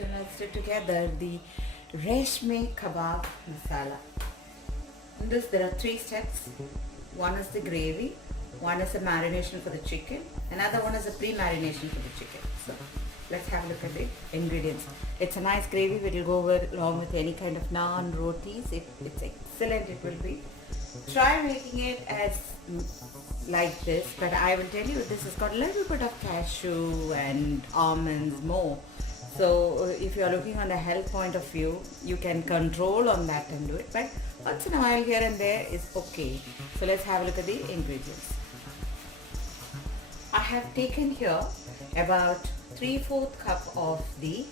So let's do together the Reshmi Kabab Masala. In this there are 3 steps. One is the gravy, one is the marination for the chicken, another one is the pre-marination for the chicken. So let's have a look at the ingredients. It's a nice gravy which will go over along with any kind of naan, rotis. It's excellent, it will be. Try making it as like this, but I will tell you this has got a little bit of cashew and almonds more. So if you are looking on the health point of view, you can control on that and do it, but once in a while here and there is okay. So let's have a look at the ingredients. I have taken here about 3/4 cup of the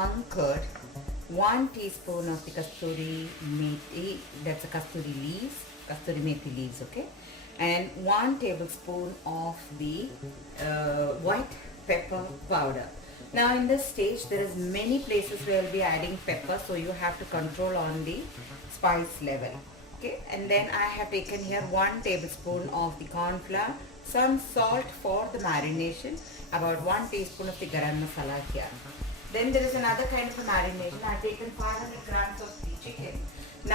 hung curd, 1 teaspoon of the kasturi methi, that's a kasturi methi leaves, okay, and 1 tablespoon of the white pepper powder. Now in this stage there is many places where we'll be adding pepper, so you have to control on the spice level, okay. And then I have taken here 1 tablespoon of the corn flour, some salt for the marination, about 1 teaspoon of the garam masala here. Then there is another kind of a marination. I have taken 500 grams of the chicken.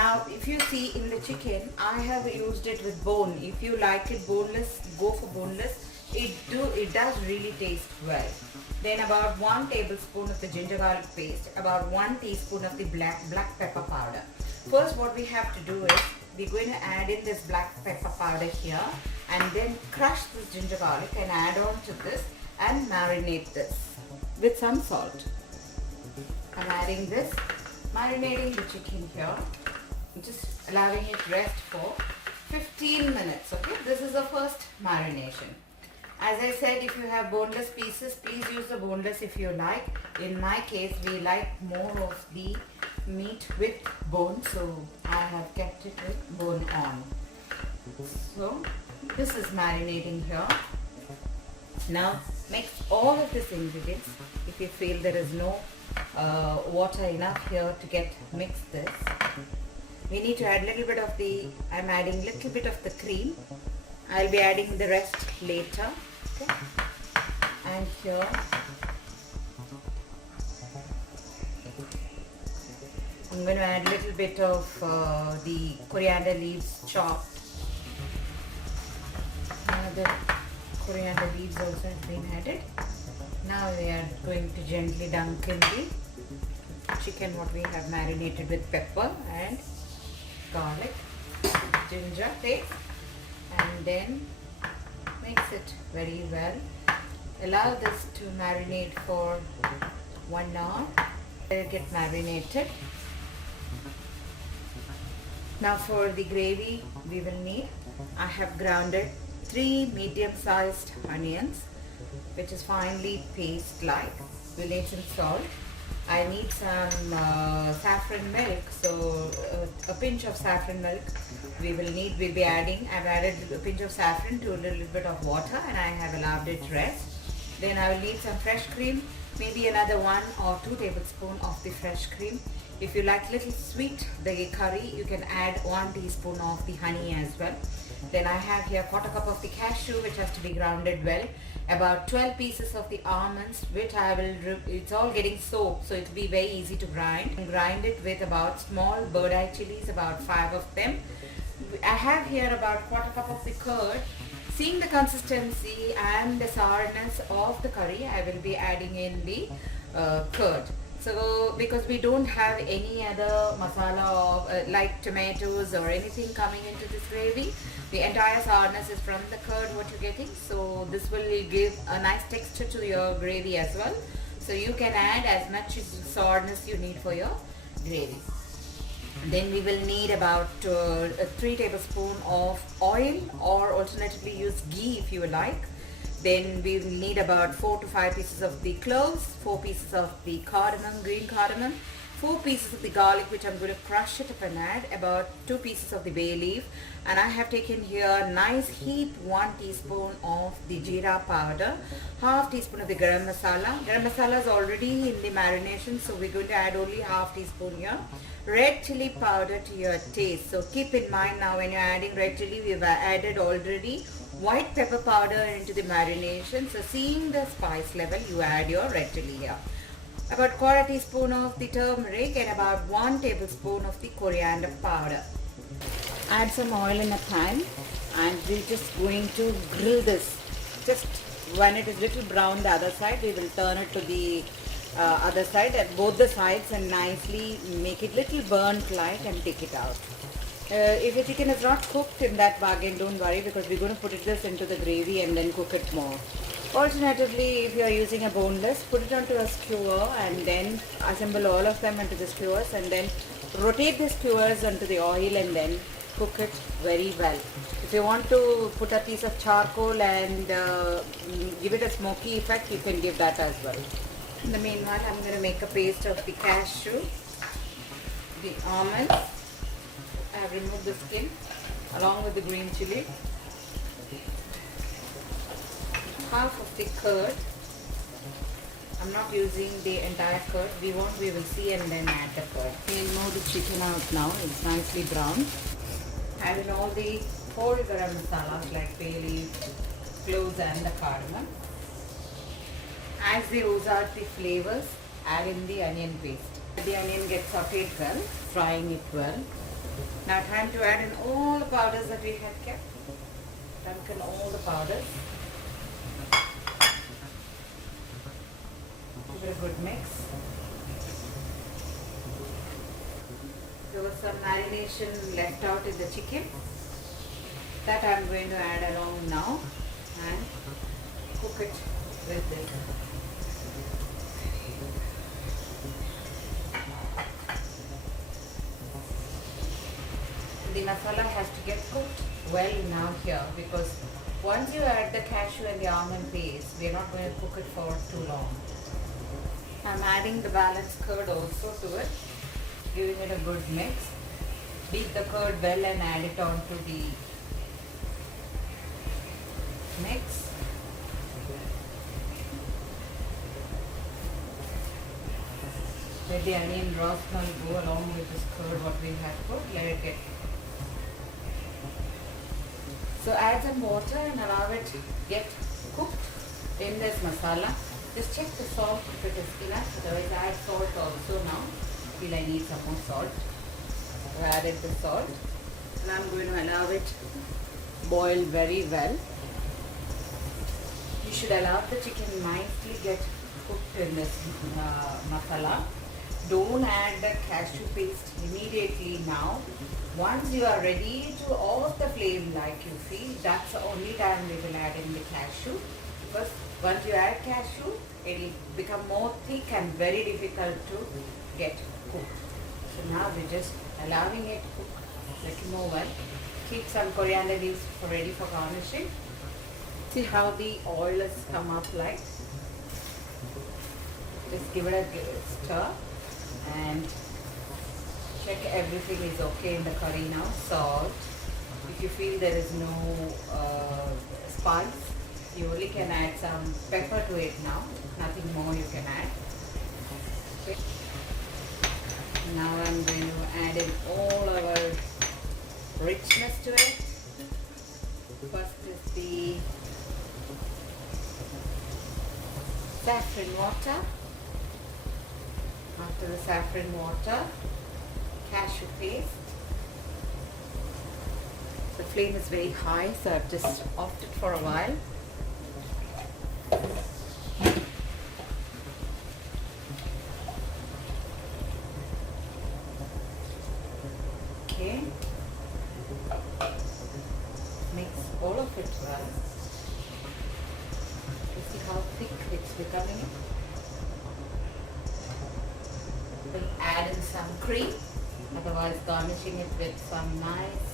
Now if you see in the chicken, I have used it with bone. If you like it boneless, go for boneless. It does really taste well. Then about 1 tablespoon of the ginger garlic paste, about 1 teaspoon of the black pepper powder. First what we have to do is, we're going to add in this black pepper powder here and then crush this ginger garlic and add on to this and marinate this with some salt. I'm adding this, marinating the chicken here, just allowing it rest for 15 minutes, okay. This is the first marination. As I said, if you have boneless pieces, please use the boneless if you like. In my case, we like more of the meat with bone, so I have kept it with bone on. So this is marinating here. Now mix all of these ingredients. If you feel there is no water enough here to get mixed this, we need to add a little bit of the, I'm adding little bit of the cream. I'll be adding the rest later, okay. And here I'm going to add a little bit of the coriander leaves chopped. The coriander leaves also has been added. Now we are going to gently dunk in the chicken what we have marinated with pepper and garlic, ginger paste, and then mix it very well. Allow this to marinate for 1 hour. Let it get marinated. Now for the gravy we will need, I have grounded 3 medium-sized onions, which is finely paste-like. We'll need some salt. I need some saffron milk, so a pinch of saffron milk we'll be adding. I've added a pinch of saffron to a little bit of water and I have allowed it rest. Then I will need some fresh cream, maybe another 1 or 2 tablespoons of the fresh cream. If you like little sweet the curry, you can add 1 teaspoon of the honey as well. Then I have here 1/4 cup of the cashew, which has to be grounded well, about 12 pieces of the almonds, which I will, it's all getting soaked, so it will be very easy to grind. And grind it with about small bird eye chilies, about 5 of them. I have here about 1/4 cup of the curd. Seeing the consistency and the sourness of the curry, I will be adding in the curd. So because we don't have any other masala of, like tomatoes or anything coming into this gravy, the entire sourness is from the curd what you're getting. So this will give a nice texture to your gravy as well. So you can add as much sourness you need for your gravy. Then we will need about 3 tablespoons of oil, or alternatively use ghee if you like. Then we will need about 4 to 5 pieces of the cloves, 4 pieces of the cardamom, green cardamom, 4 pieces of the garlic, which I'm going to crush it up and add, about 2 pieces of the bay leaf, and I have taken here nice heat 1 teaspoon of the jeera powder, 1/2 teaspoon of the garam masala. Garam masala is already in the marination, so we're going to add only 1/2 teaspoon here. Red chili powder to your taste. So keep in mind now when you're adding red chili, we've added already white pepper powder into the marination. So seeing the spice level, you add your red chili here. about quarter teaspoon of the turmeric and about 1 tablespoon of the coriander powder. Add some oil in a pan and we're just going to grill this. Just when it is little brown the other side, we will turn it to the other side at both the sides and nicely make it little burnt like and take it out. If the chicken is not cooked in that bargain, don't worry, because we're going to put this into the gravy and then cook it more. Alternatively, if you are using a boneless, put it onto a skewer and then assemble all of them into the skewers and then rotate the skewers onto the oil and then cook it very well. If you want to put a piece of charcoal and give it a smoky effect, you can give that as well. In the meanwhile, I'm going to make a paste of the cashew, the almonds. I have removed the skin along with the green chili. Half of the curd. I'm not using the entire curd. We will see and then add the curd. We'll move the chicken out now. It's nicely brown. Add in all the whole garam masalas like bay leaf, cloves and the cardamom. As they ooze out the flavors, add in the onion paste. The onion gets sauteed well, frying it well. Now time to add in all the powders that we had kept. Dump in all the powders. Give it a good mix. There was some marination left out in the chicken. That I am going to add along now and cook it with this. The masala has to get cooked well now here, because once you add the cashew and the almond paste, we are not going to cook it for too long. I'm adding the balanced curd also to it, giving it a good mix. Beat the curd well and add it onto the mix. Let the onion raw smell go along with this curd what we have put. Let it get. So add some water and allow it to get cooked in this masala. Just check the salt if it is enough. Otherwise add salt also now. Feel I need some more salt. I added the salt. And I'm going to allow it boil very well. You should allow the chicken nicely get cooked in this masala. Don't add the cashew paste immediately now. Once you are ready to off the flame like you feel, that's the only time we will add in the cashew. Because once you add cashew, it will become more thick and very difficult to get cooked. So now we're just allowing it to cook a little more well. Keep some coriander leaves ready for garnishing. See how the oil has come up like. Just give it a stir and check everything is okay in the curry now. Salt. If you feel there is no spice, you only can add some pepper to it now. Nothing more you can add. Okay. Now I'm going to add in all our richness to it. First is the saffron water. After the saffron water, cashew paste. The flame is very high, so I've just offed it for a while. Okay. Mix all of it well. You see how thick it's becoming? We'll add in some cream, otherwise garnishing it with some nice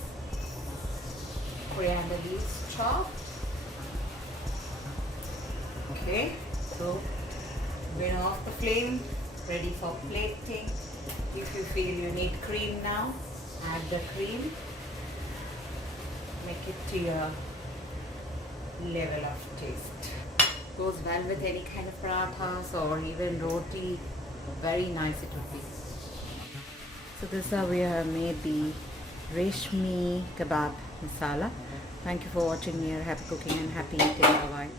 coriander leaves chopped. Okay, so we're off the flame, ready for plating. If you feel you need cream now, add the cream. Make it to your level of taste. Goes well with any kind of parathas or even roti. Very nice it would be. So this is how we have made the Reshmi Kabab Masala. Thank you for watching here. Happy cooking and happy eating. Bye bye.